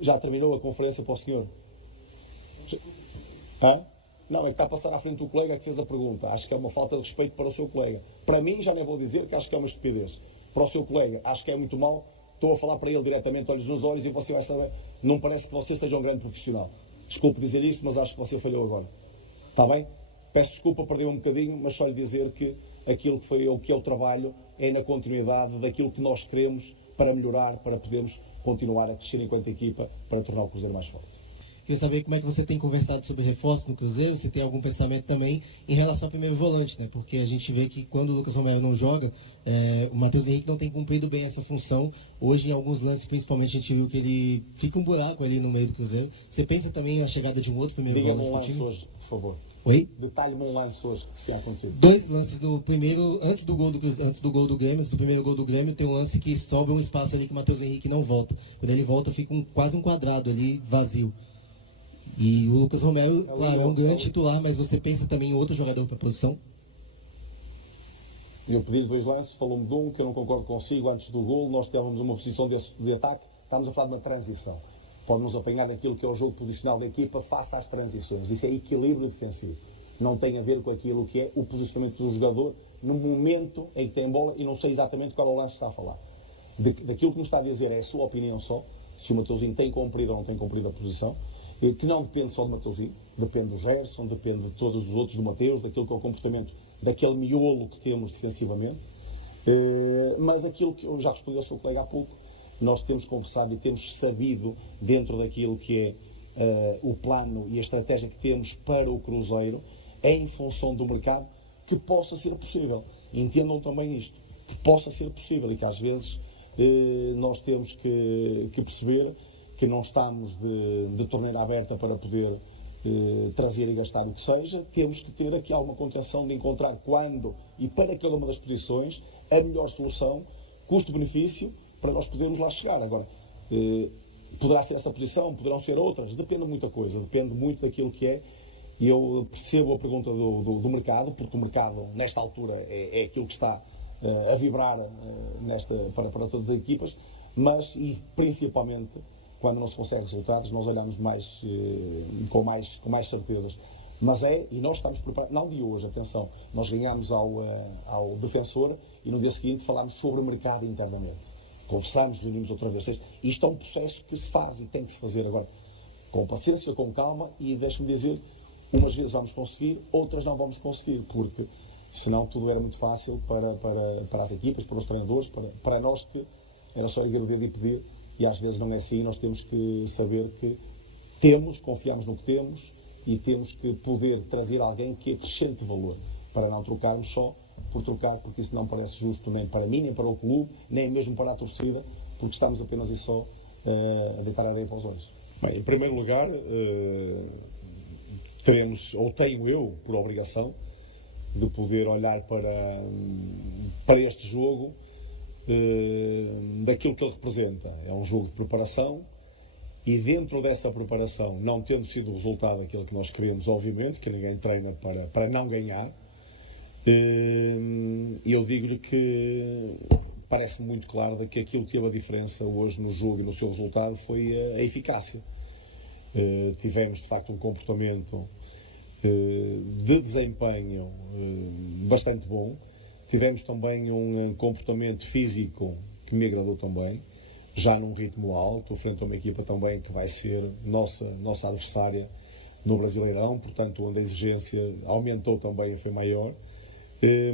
Já terminou a conferência para o senhor? Hã? Não, é que está a passar à frente do colega que fez a pergunta. Acho que é uma falta de respeito para o seu colega. Para mim, já nem vou dizer que acho que é uma estupidez. Para o seu colega, acho que é muito mau. Estou a falar para ele diretamente, olhos nos olhos, e você vai saber. Não parece que você seja um grande profissional. Desculpe dizer isso, mas acho que você falhou agora. Está bem? Peço desculpa, perdi um bocadinho, mas só lhe dizer que aquilo que foi o que é o trabalho é na continuidade daquilo que nós queremos para melhorar, para podermos continuar a crescer enquanto equipa, para tornar o Cruzeiro mais forte. Queria saber como é que você tem conversado sobre reforço no Cruzeiro, se tem algum pensamento também em relação ao primeiro volante, né? Porque a gente vê que quando o Lucas Romero não joga, o Matheus Henrique não tem cumprido bem essa função. Hoje, em alguns lances, principalmente, a gente viu que ele fica um buraco ali no meio do Cruzeiro. Você pensa também na chegada de um outro primeiro volante? Diga-me um lance hoje, por favor. Oi? Detalhe-me um lance hoje que se tenha acontecido. 2 lances no primeiro, antes do gol do Grêmio, antes do primeiro gol do Grêmio, tem um lance que sobra um espaço ali que o Matheus Henrique não volta. Quando ele volta, fica quase um quadrado ali, vazio. E o Lucas Romero, claro, é um grande titular, mas você pensa também em outro jogador para a posição? Eu pedi 2 lances, falou-me de um que eu não concordo consigo. Antes do gol, nós tínhamos uma posição de ataque, estamos a falar de uma transição. Pode-nos apanhar naquilo que é o jogo posicional da equipa face às transições. Isso é equilíbrio defensivo. Não tem a ver com aquilo que é o posicionamento do jogador no momento em que tem bola, e não sei exatamente qual é o lance que está a falar. Daquilo que me está a dizer é a sua opinião só, se o Mateuzinho tem cumprido ou não tem cumprido a posição, que não depende só do Mateuzinho, depende do Gerson, depende de todos os outros do Mateus, daquilo que é o comportamento, daquele miolo que temos defensivamente, mas aquilo que eu já respondi ao seu colega há pouco, nós temos conversado e temos sabido, dentro daquilo que é o plano e a estratégia que temos para o Cruzeiro, em função do mercado, que possa ser possível. Entendam também isto, que possa ser possível, e que às vezes nós temos que perceber que não estamos de torneira aberta para poder trazer e gastar o que seja. Temos que ter aqui alguma contenção de encontrar quando e para cada uma das posições a melhor solução, custo-benefício, para nós podermos lá chegar. Agora, poderá ser essa posição, poderão ser outras, depende de muita coisa, depende muito daquilo que é. E eu percebo a pergunta do mercado, porque o mercado, nesta altura, é aquilo que está a vibrar para todas as equipas, mas, e principalmente, quando não se consegue resultados, nós olhamos com mais certezas. Mas e nós estamos preparados, não de hoje, atenção, nós ganhámos ao defensor e no dia seguinte falámos sobre o mercado internamente. Conversámos, reunimos outra vez. Isto é um processo que se faz e tem que se fazer agora, com paciência, com calma, e deixe-me dizer, umas vezes vamos conseguir, outras não vamos conseguir, porque senão tudo era muito fácil para as equipas, para os treinadores, para nós, que era só erguer o dedo e pedir, e às vezes não é assim. Nós temos que saber que confiamos no que temos, e temos que poder trazer alguém que acrescente valor, para não trocarmos só por trocar, porque isso não parece justo nem para mim, nem para o clube, nem mesmo para a torcida, porque estamos apenas e só a deitar areia para os olhos. Bem, em primeiro lugar, tenho eu por obrigação de poder olhar para este jogo daquilo que ele representa. É um jogo de preparação, e dentro dessa preparação, não tendo sido o resultado aquele que nós queremos, obviamente, que ninguém treina para não ganhar, eu digo-lhe que parece muito claro que aquilo que teve a diferença hoje no jogo e no seu resultado foi a eficácia. Tivemos, de facto, um comportamento de desempenho bastante bom. Tivemos também um comportamento físico que me agradou também, já num ritmo alto, frente a uma equipa também que vai ser nossa adversária no Brasileirão, portanto, onde a exigência aumentou também e foi maior,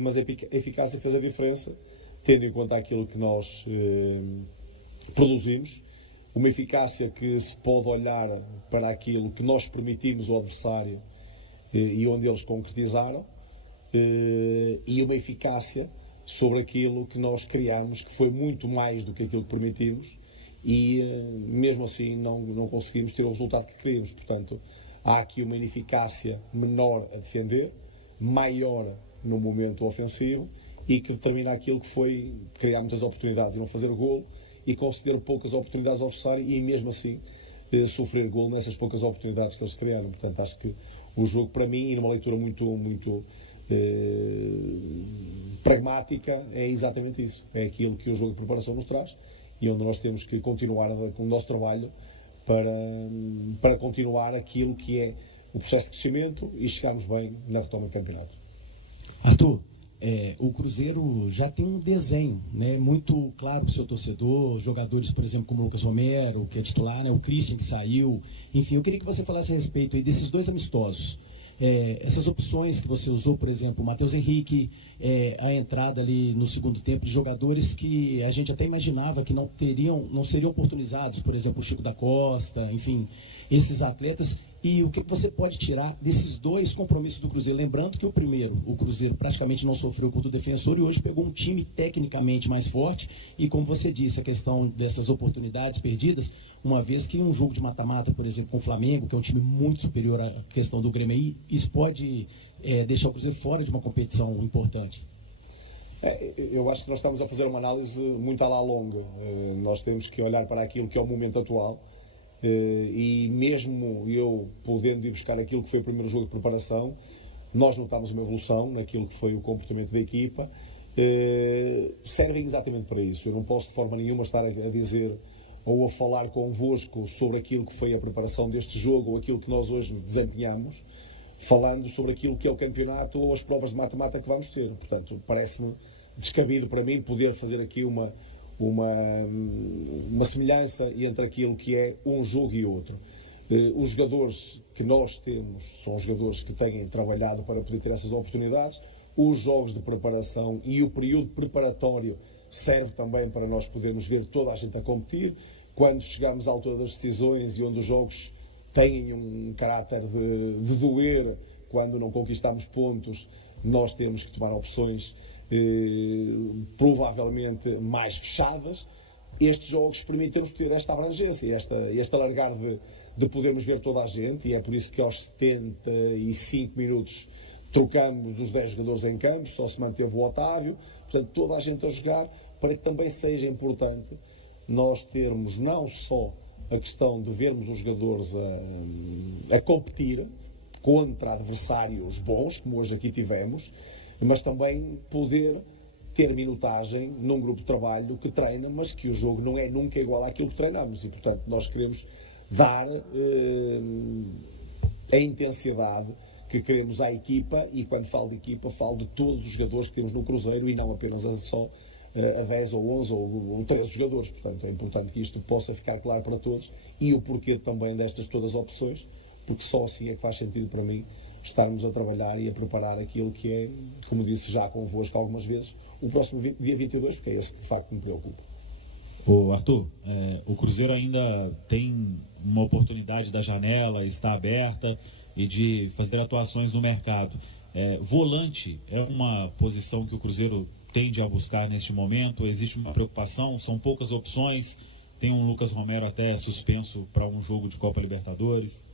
mas a eficácia fez a diferença, tendo em conta aquilo que nós produzimos, uma eficácia que se pode olhar para aquilo que nós permitimos ao adversário e onde eles concretizaram, e uma eficácia sobre aquilo que nós criamos, que foi muito mais do que aquilo que permitimos, e mesmo assim não conseguimos ter o resultado que queríamos. Portanto, há aqui uma ineficácia menor a defender, maior no momento ofensivo, e que determina aquilo que foi criar muitas oportunidades e não fazer golo, e conceder poucas oportunidades ao adversário, e mesmo assim sofrer golo nessas poucas oportunidades que eles criaram. Portanto, acho que o jogo, para mim, e numa leitura muito pragmática, é exatamente isso. É aquilo que o jogo de preparação nos traz, e onde nós temos que continuar com o nosso trabalho para continuar aquilo que é o processo de crescimento e chegarmos bem na retoma do campeonato. Arthur, o Cruzeiro já tem um desenho, né, muito claro para o seu torcedor, jogadores, por exemplo, como o Lucas Romero, que é titular, né, o Christian que saiu, enfim, eu queria que você falasse a respeito aí desses 2 amistosos. Essas opções que você usou, por exemplo, o Matheus Henrique, a entrada ali no segundo tempo de jogadores que a gente até imaginava que não seriam oportunizados, por exemplo, o Chico da Costa, enfim, esses atletas. E o que você pode tirar desses 2 compromissos do Cruzeiro? Lembrando que o primeiro, o Cruzeiro praticamente não sofreu contra o Defensor e hoje pegou um time tecnicamente mais forte e, como você disse, a questão dessas oportunidades perdidas, uma vez que um jogo de mata-mata, por exemplo, com o Flamengo, que é um time muito superior à questão do Grêmio aí, isso pode deixar o Cruzeiro fora de uma competição importante. Eu acho que nós estamos a fazer uma análise muito à la longa. Nós temos que olhar para aquilo que é o momento atual. E mesmo eu podendo ir buscar aquilo que foi o primeiro jogo de preparação, nós notámos uma evolução naquilo que foi o comportamento da equipa, servem exatamente para isso. Eu não posso de forma nenhuma estar a dizer ou a falar convosco sobre aquilo que foi a preparação deste jogo ou aquilo que nós hoje desempenhamos, falando sobre aquilo que é o campeonato ou as provas de mata-mata que vamos ter. Portanto, parece-me descabido para mim poder fazer aqui uma semelhança entre aquilo que é um jogo e outro. Os jogadores que nós temos são jogadores que têm trabalhado para poder ter essas oportunidades. Os jogos de preparação e o período preparatório serve também para nós podermos ver toda a gente a competir. Quando chegamos à altura das decisões e onde os jogos têm um caráter de doer, quando não conquistamos pontos, nós temos que tomar opções provavelmente mais fechadas. Estes jogos permitem-nos ter esta abrangência, este alargar de podermos ver toda a gente, e é por isso que aos 75 minutos trocamos os 10 jogadores em campo, só se manteve o Otávio, portanto toda a gente a jogar, para que também seja importante nós termos não só a questão de vermos os jogadores a competir contra adversários bons, como hoje aqui tivemos, mas também poder ter minutagem num grupo de trabalho que treina, mas que o jogo não é nunca igual àquilo que treinamos, e portanto nós queremos dar a intensidade que queremos à equipa, e quando falo de equipa falo de todos os jogadores que temos no Cruzeiro e não apenas só a 10 ou 11 ou 13 jogadores. Portanto, é importante que isto possa ficar claro para todos, e o porquê também destas todas as opções, porque só assim é que faz sentido para mim estarmos a trabalhar e a preparar aquilo que é, como disse já convosco algumas vezes, o próximo dia 22, porque é esse que de facto me preocupa. Arthur, o Cruzeiro ainda tem uma oportunidade da janela, está aberta, e de fazer atuações no mercado. Volante é uma posição que o Cruzeiro tende a buscar neste momento? Existe uma preocupação? São poucas opções? Tem um Lucas Romero até suspenso para um jogo de Copa Libertadores?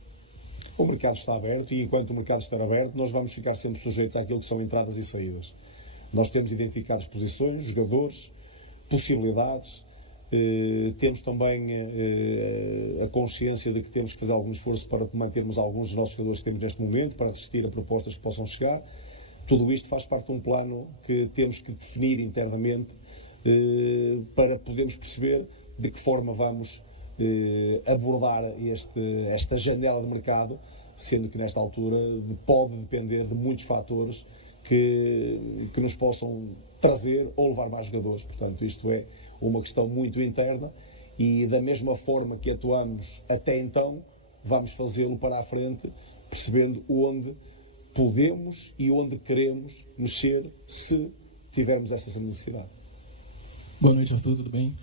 O mercado está aberto, e enquanto o mercado estiver aberto, nós vamos ficar sempre sujeitos àquilo que são entradas e saídas. Nós temos identificado posições, jogadores, possibilidades, temos também a consciência de que temos que fazer algum esforço para mantermos alguns dos nossos jogadores que temos neste momento, para assistir a propostas que possam chegar. Tudo isto faz parte de um plano que temos que definir internamente para podermos perceber de que forma vamos abordar esta janela de mercado, sendo que nesta altura pode depender de muitos fatores que nos possam trazer ou levar mais jogadores. Portanto, isto é uma questão muito interna, e da mesma forma que atuamos até então, vamos fazê-lo para a frente, percebendo onde podemos e onde queremos mexer, se tivermos essa necessidade. Boa noite, Arthur, tudo bem?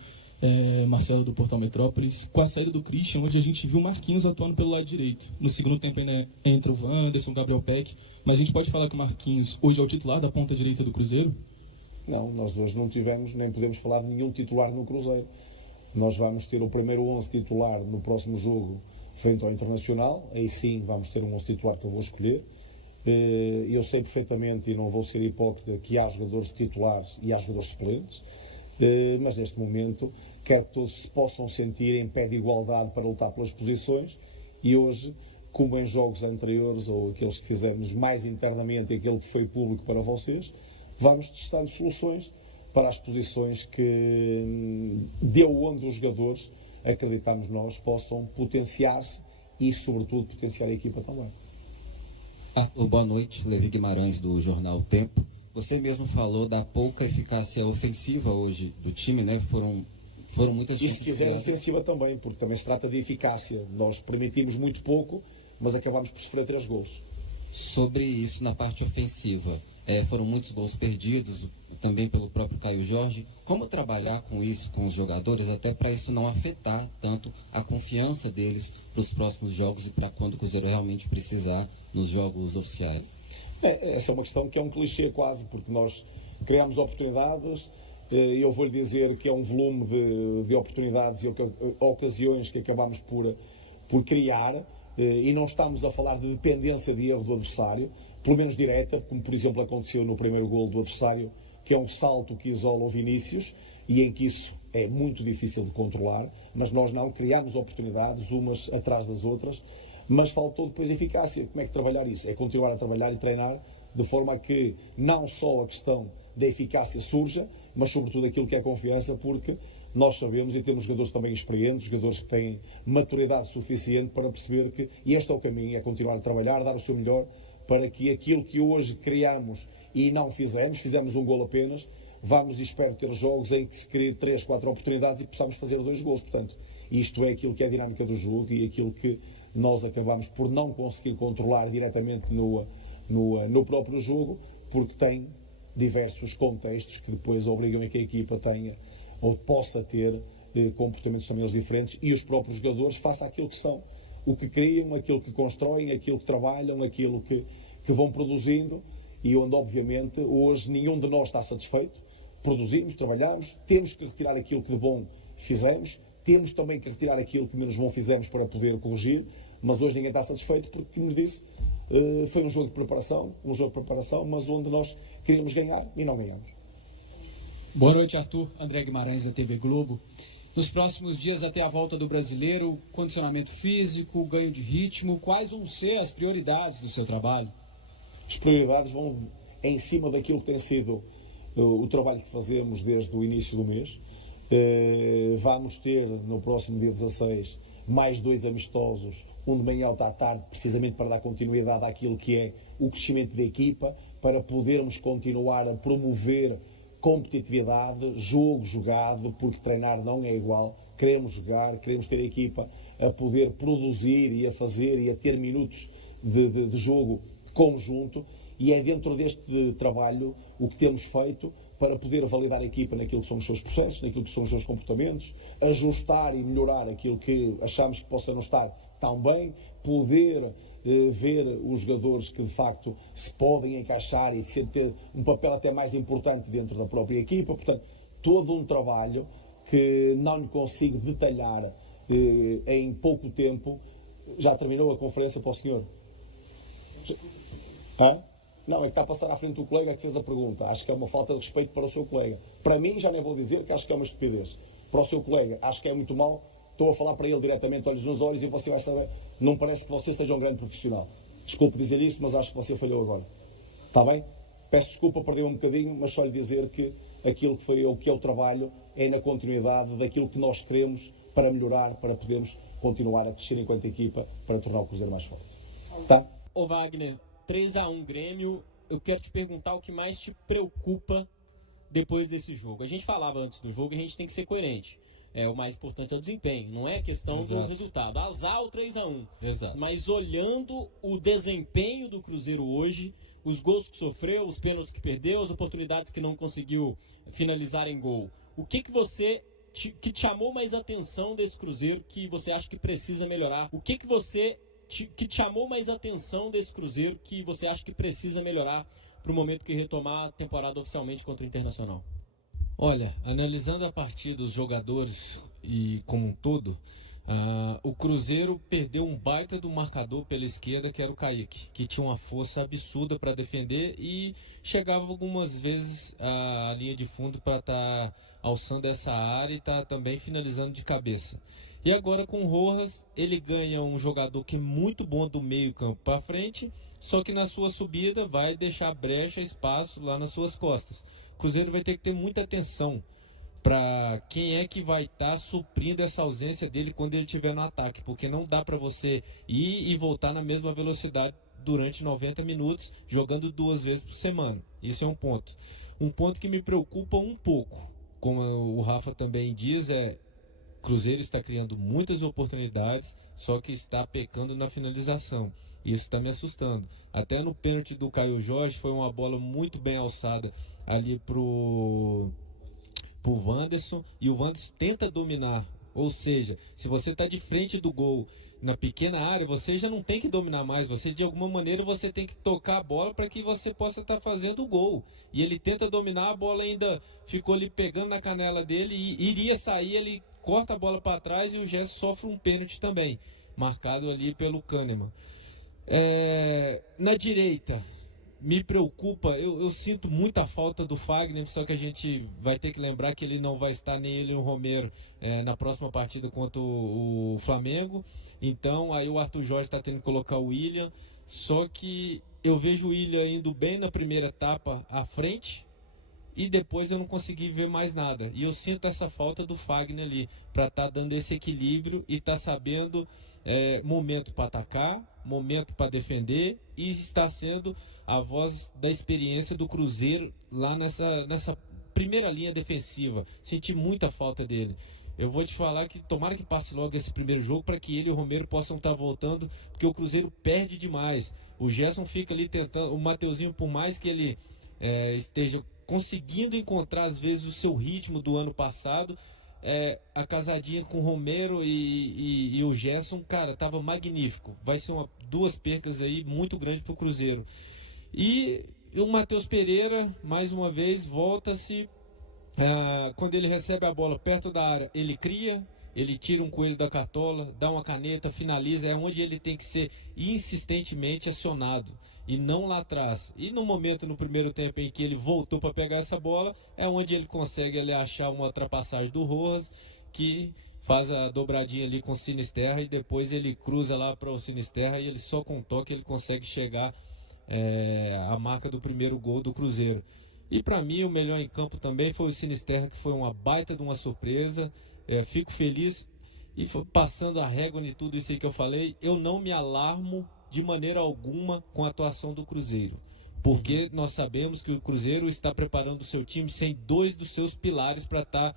Marcelo do Portal Metrópolis. Com a saída do Christian, hoje a gente viu o Marquinhos atuando pelo lado direito. No segundo tempo ainda entra o Wanderson, o Gabriel Peck, mas a gente pode falar que o Marquinhos hoje é o titular da ponta direita do Cruzeiro? Não, nós hoje não tivemos, nem podemos falar de nenhum titular no Cruzeiro. Nós vamos ter o primeiro 11 titular no próximo jogo frente ao Internacional, aí sim vamos ter um 11 titular que eu vou escolher. Eu sei perfeitamente, e não vou ser hipócrita, que há jogadores titulares e há jogadores suplentes, mas neste momento quero que todos se possam sentir em pé de igualdade para lutar pelas posições, e hoje, como em jogos anteriores ou aqueles que fizemos mais internamente e aquele que foi público para vocês, vamos testando soluções para as posições que de onde os jogadores acreditamos nós, possam potenciar-se e, sobretudo, potenciar a equipa também. Arthur, boa noite. Levi Guimarães, do jornal Tempo. Você mesmo falou da pouca eficácia ofensiva hoje do time, né? Foram muitas E se quiser criadas. defensiva também, porque também se trata de eficácia. Nós permitimos muito pouco, mas acabamos por sofrer 3 golos. Sobre isso na parte ofensiva, foram muitos gols perdidos, também pelo próprio Caio Jorge. Como trabalhar com isso, com os jogadores, até para isso não afetar tanto a confiança deles para os próximos jogos e para quando o Cruzeiro realmente precisar nos jogos oficiais? Essa é uma questão que é um clichê quase, porque nós criamos oportunidades, e eu vou-lhe dizer que é um volume de oportunidades e ocasiões que acabamos por criar, e não estamos a falar de dependência de erro do adversário, pelo menos direta, como por exemplo aconteceu no primeiro golo do adversário, que é um salto que isola o Vinícius, e em que isso é muito difícil de controlar, mas nós não criamos oportunidades, umas atrás das outras, mas faltou depois eficácia. Como é que trabalhar isso? É continuar a trabalhar e treinar de forma a que não só a questão da eficácia surja, mas sobretudo aquilo que é confiança, porque nós sabemos e temos jogadores também experientes, jogadores que têm maturidade suficiente para perceber que este é o caminho, é continuar a trabalhar, dar o seu melhor, para que aquilo que hoje criamos e não fizemos um golo apenas, vamos e espero ter jogos em que se crie 3, 4 oportunidades e possamos fazer 2 golos. Portanto, isto é aquilo que é a dinâmica do jogo e aquilo que nós acabamos por não conseguir controlar diretamente no próprio jogo, porque tem diversos contextos que depois obrigam a que a equipa tenha ou possa ter comportamentos também diferentes, e os próprios jogadores façam aquilo que são, o que criam, aquilo que constroem, aquilo que trabalham, aquilo que vão produzindo, e onde obviamente hoje nenhum de nós está satisfeito. Produzimos, trabalhamos, temos que retirar aquilo que de bom fizemos, temos também que retirar aquilo que menos bom fizemos para poder corrigir, mas hoje ninguém está satisfeito porque, como disse, foi um jogo de preparação, mas onde nós queríamos ganhar e não ganhamos. Boa noite, Arthur. André Guimarães, da TV Globo. Nos próximos dias até a volta do Brasileiro, condicionamento físico, ganho de ritmo, quais vão ser as prioridades do seu trabalho? As prioridades vão em cima daquilo que tem sido o trabalho que fazemos desde o início do mês. Vamos ter no próximo dia 16 mais 2 amistosos, um de manhã e outro à tarde, precisamente para dar continuidade àquilo que é o crescimento da equipa, para podermos continuar a promover competitividade, jogo jogado, porque treinar não é igual. Queremos jogar, queremos ter a equipa a poder produzir e a fazer e a ter minutos de jogo conjunto, e é dentro deste trabalho o que temos feito para poder validar a equipa naquilo que são os seus processos, naquilo que são os seus comportamentos, ajustar e melhorar aquilo que achamos que possa não estar tão bem, poder ver os jogadores que de facto se podem encaixar e ter um papel até mais importante dentro da própria equipa. Portanto, todo um trabalho que não lhe consigo detalhar em pouco tempo. Já terminou a conferência para o senhor? Hã? Não, é que está a passar à frente do colega que fez a pergunta. Acho que é uma falta de respeito para o seu colega. Para mim, já nem vou dizer que acho que é uma estupidez. Para o seu colega, acho que é muito mal. Estou a falar para ele diretamente, olhos nos olhos, e você vai saber. Não parece que você seja um grande profissional. Desculpe dizer isso, mas acho que você falhou agora. Está bem? Peço desculpa, perdi um bocadinho, mas só lhe dizer que aquilo que foi o que é o trabalho é na continuidade daquilo que nós queremos para melhorar, para podermos continuar a crescer enquanto equipa, para tornar o Cruzeiro mais forte. Tá? Ô Wagner, 3-1 Grêmio, eu quero te perguntar o que mais te preocupa depois desse jogo. A gente falava antes do jogo e a gente tem que ser coerente. O mais importante é o desempenho, não é questão do resultado. Azar o 3-1. Exato. Mas olhando o desempenho do Cruzeiro hoje, os gols que sofreu, os pênaltis que perdeu, as oportunidades que não conseguiu finalizar em gol, o que te chamou mais atenção desse Cruzeiro que você acha que precisa melhorar? O que te chamou mais atenção desse Cruzeiro que você acha que precisa melhorar para o momento que retomar a temporada oficialmente contra o Internacional? Olha, analisando a partida dos jogadores e como um todo, o Cruzeiro perdeu um baita do marcador pela esquerda, que era o Kaique, que tinha uma força absurda para defender e chegava algumas vezes à linha de fundo para estar alçando essa área e estar também finalizando de cabeça. E agora com o Rojas, ele ganha um jogador que é muito bom do meio campo para frente, só que na sua subida vai deixar brecha, espaço lá nas suas costas. O Cruzeiro vai ter que ter muita atenção para quem é que vai estar suprindo essa ausência dele quando ele estiver no ataque, porque não dá para você ir e voltar na mesma velocidade durante 90 minutos, jogando 2 vezes por semana. Isso é um ponto. Um ponto que me preocupa um pouco, como o Rafa também diz, Cruzeiro está criando muitas oportunidades, só que está pecando na finalização. Isso está me assustando. Até no pênalti do Caio Jorge foi uma bola muito bem alçada ali pro Wanderson, e o Wanderson tenta dominar. Ou seja, se você está de frente do gol na pequena área, você já não tem que dominar mais. Você, de alguma maneira, você tem que tocar a bola para que você possa estar fazendo o gol. E ele tenta dominar, a bola ainda ficou ali pegando na canela dele e iria sair, ele corta a bola para trás e o Gerson sofre um pênalti também, marcado ali pelo Kahneman. Na direita, me preocupa, eu sinto muita falta do Fagner, só que a gente vai ter que lembrar que ele não vai estar, nem ele nem o Romero, na próxima partida contra o Flamengo. Então aí o Arthur Jorge está tendo que colocar o William, só que eu vejo o William indo bem na primeira etapa à frente, e depois eu não consegui ver mais nada. E eu sinto essa falta do Fagner ali, para estar dando esse equilíbrio e estar sabendo momento para atacar, momento para defender, e está sendo a voz da experiência do Cruzeiro lá nessa primeira linha defensiva. Senti muita falta dele. Eu vou te falar que tomara que passe logo esse primeiro jogo para que ele e o Romero possam estar voltando, porque o Cruzeiro perde demais. O Gerson fica ali tentando, o Mateuzinho, por mais que ele esteja conseguindo encontrar às vezes o seu ritmo do ano passado, a casadinha com o Romero e o Gerson, cara, tava magnífico. Vai ser 2 percas aí muito grandes para o Cruzeiro. E o Matheus Pereira, mais uma vez, volta-se. Quando ele recebe a bola perto da área, ele cria, ele tira um coelho da cartola, dá uma caneta, finaliza. É onde ele tem que ser insistentemente acionado, e não lá atrás. E no momento, no primeiro tempo em que ele voltou para pegar essa bola, é onde ele consegue achar uma ultrapassagem do Rojas, que faz a dobradinha ali com o Sinisterra, e depois ele cruza lá para o Sinisterra, e ele só com toque ele consegue chegar à marca do primeiro gol do Cruzeiro. E para mim o melhor em campo também foi o Sinisterra, que foi uma baita de uma surpresa. Fico feliz, e passando a régua em tudo isso aí que eu falei, eu não me alarmo de maneira alguma com a atuação do Cruzeiro, porque nós sabemos que o Cruzeiro está preparando o seu time sem 2 dos seus pilares para estar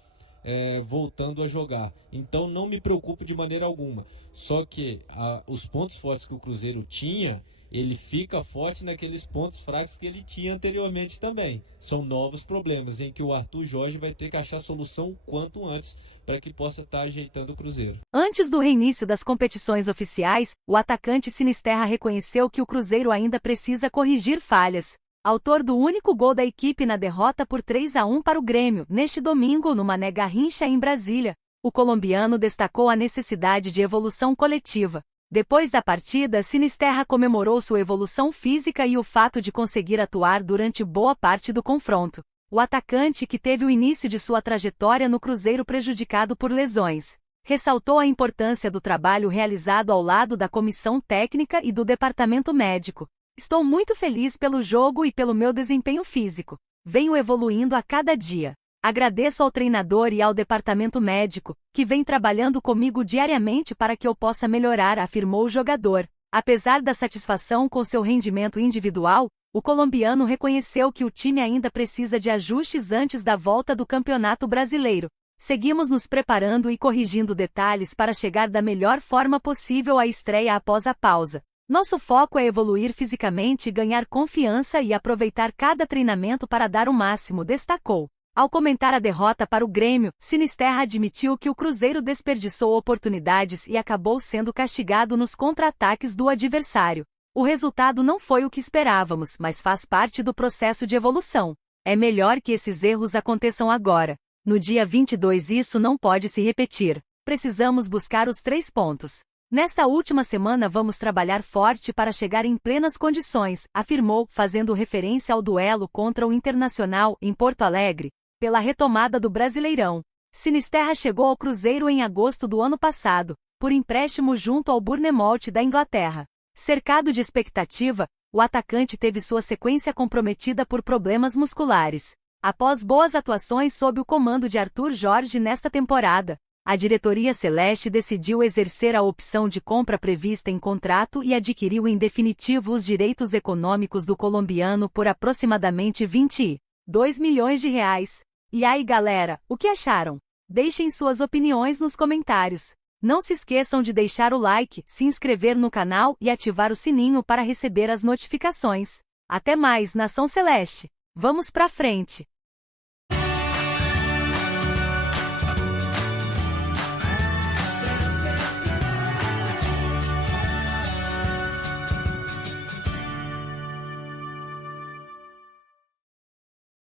voltando a jogar. Então não me preocupo de maneira alguma. Só que os pontos fortes que o Cruzeiro tinha, ele fica forte naqueles pontos fracos que ele tinha anteriormente também. São novos problemas em que o Arthur Jorge vai ter que achar solução o quanto antes para que possa estar ajeitando o Cruzeiro. Antes do reinício das competições oficiais, o atacante Sinisterra reconheceu que o Cruzeiro ainda precisa corrigir falhas. Autor do único gol da equipe na derrota por 3-1 para o Grêmio, neste domingo no Mané Garrincha em Brasília, o colombiano destacou a necessidade de evolução coletiva. Depois da partida, Sinisterra comemorou sua evolução física e o fato de conseguir atuar durante boa parte do confronto. O atacante, que teve o início de sua trajetória no Cruzeiro prejudicado por lesões, ressaltou a importância do trabalho realizado ao lado da comissão técnica e do departamento médico. Estou muito feliz pelo jogo e pelo meu desempenho físico. Venho evoluindo a cada dia. Agradeço ao treinador e ao departamento médico, que vem trabalhando comigo diariamente para que eu possa melhorar, afirmou o jogador. Apesar da satisfação com seu rendimento individual, o colombiano reconheceu que o time ainda precisa de ajustes antes da volta do Campeonato Brasileiro. Seguimos nos preparando e corrigindo detalhes para chegar da melhor forma possível à estreia após a pausa. Nosso foco é evoluir fisicamente, ganhar confiança e aproveitar cada treinamento para dar o máximo, destacou. Ao comentar a derrota para o Grêmio, Sinisterra admitiu que o Cruzeiro desperdiçou oportunidades e acabou sendo castigado nos contra-ataques do adversário. O resultado não foi o que esperávamos, mas faz parte do processo de evolução. É melhor que esses erros aconteçam agora. No dia 22 isso não pode se repetir. Precisamos buscar os 3 pontos. Nesta última semana vamos trabalhar forte para chegar em plenas condições, afirmou, fazendo referência ao duelo contra o Internacional, em Porto Alegre, pela retomada do Brasileirão. Sinisterra chegou ao Cruzeiro em agosto do ano passado, por empréstimo junto ao Bournemouth da Inglaterra. Cercado de expectativa, o atacante teve sua sequência comprometida por problemas musculares. Após boas atuações sob o comando de Arthur Jorge nesta temporada, a diretoria celeste decidiu exercer a opção de compra prevista em contrato e adquiriu em definitivo os direitos econômicos do colombiano por aproximadamente 22 milhões de reais. E aí, galera, o que acharam? Deixem suas opiniões nos comentários. Não se esqueçam de deixar o like, se inscrever no canal e ativar o sininho para receber as notificações. Até mais, Nação Celeste! Vamos pra frente!